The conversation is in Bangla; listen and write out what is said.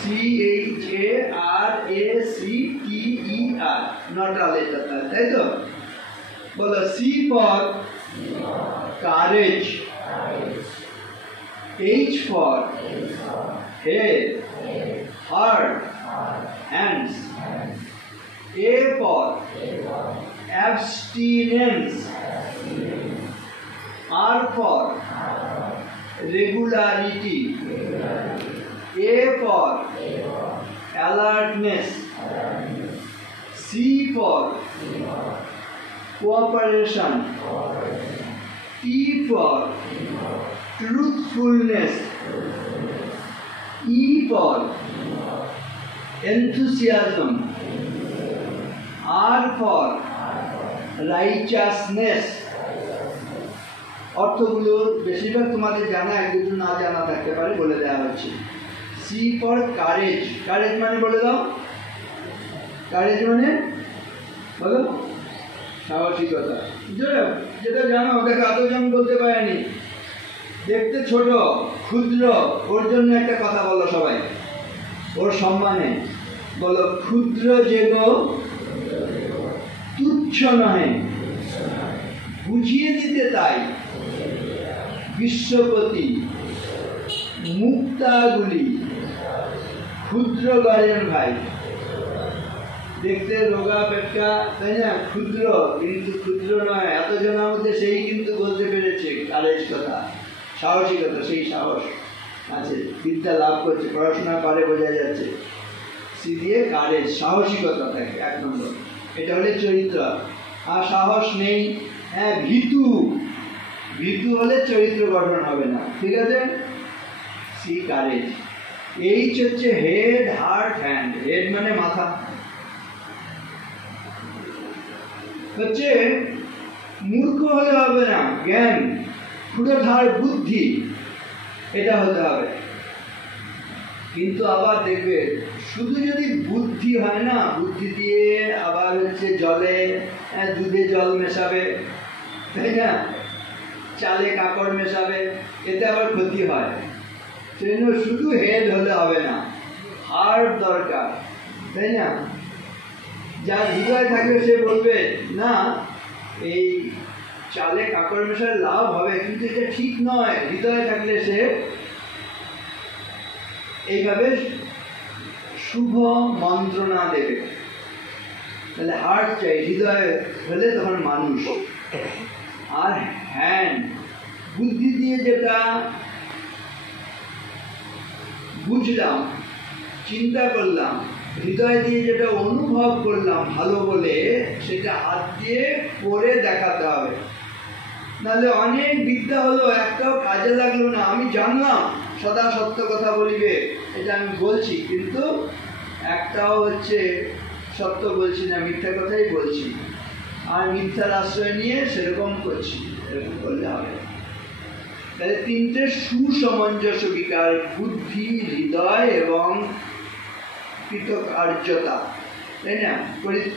CHARACTER, not a letter, তাই তো? বলো C for courage, H for head, heart, hands, A for abstinence, R for regularity, A for alertness, C for cooperation, T for truthfulness, E for enthusiasm, R for righteousness. অর্থগুলো বেশিরভাগ তোমাদের জানা, এক দুটো না জানা থাকতে পারে, বলে দেওয়া হচ্ছে। সি ফর কারেজ, কারেজ মানে বলে দাও, কারেজ মানে বলো সাহসিকতা। যেটা জানো ওটাকে এতজন বলতে পারেনি, দেখতে ছোট ক্ষুদ্র, ওর জন্য একটা কথা বলো সবাই, ওর সম্মানে বলো, ক্ষুদ্র যেগো তুচ্ছ নহে, বুঝিয়ে দিতে তাই বিশ্বপতি মুক্তাগুলি ক্ষুদ্র গড়েন ভাই। দেখতে রোগা পেটকা, তাই না, ক্ষুদ্র, কিন্তু ক্ষুদ্র নয়। এতজনের মধ্যে সেই কিন্তু বলতে পেরেছে কারেজ কথা, সাহসিকতা, সেই সাহস আছে, বিদ্যা লাভ করছে, পড়াশোনা করে, বোঝা যাচ্ছে। সি দিয়ে কারেজ, সাহসিকতা থাকে এক নম্বর, এটা হলে চরিত্র। আর সাহস নেই, হ্যাঁ ভীতু, ভীতু হলে চরিত্র গঠন হবে না, ঠিক আছে। C courage. এইচ হচ্ছে হেড, হার্ট, হ্যান্ড। হেড মানে মাথা, হচ্ছে মূর্খ হলে হবে না, জ্ঞান, ক্ষুধার বুদ্ধি, এটা হতে হবে। কিন্তু আবার দেখবে শুধু যদি বুদ্ধি হয় না, বুদ্ধি দিয়ে আবার হচ্ছে জলে, দুধে জল মেশাবে, তাই না, চালে কাকড় মেশাবে, এতে আবার ক্ষতি হয়। সেজন্য শুধু হেড হলে হবে না, হার্ট দরকার, তাই না। যার হৃদয় থাকবে সে বলবে না এই চালে কাকড় মেশার লাভ হবে, কিন্তু এটা ঠিক নয়। হৃদয় থাকলে সে এইভাবে শুভ মন্ত্রণা দেবে। তাহলে হার্ট চাই, হৃদয় হলে তখন মানুষ। আর হ্যান্ড, বুদ্ধি দিয়ে যেটা বুঝলাম, চিন্তা করলাম, হৃদয় দিয়ে যেটা অনুভব করলাম ভালো বলে, সেটা হাত দিয়ে করে দেখাতে হবে। নাহলে অনেক বিদ্যা হলো, একটাও কাজে লাগলো না। আমি জানলাম সদা সত্য কথা বলিবে, এটা আমি বলছি, কিন্তু একটাও হচ্ছে সত্য বলছি না, মিথ্যা কথাই বলছি, আর মিথ্যার আশ্রয় নিয়ে সেরকম করছি। এরকম করলে হবে। তাহলে তিনটে সুসমঞ্জস্য বিকার, বুদ্ধি, হৃদয় এবং কৃতকার্যতা, তাই না।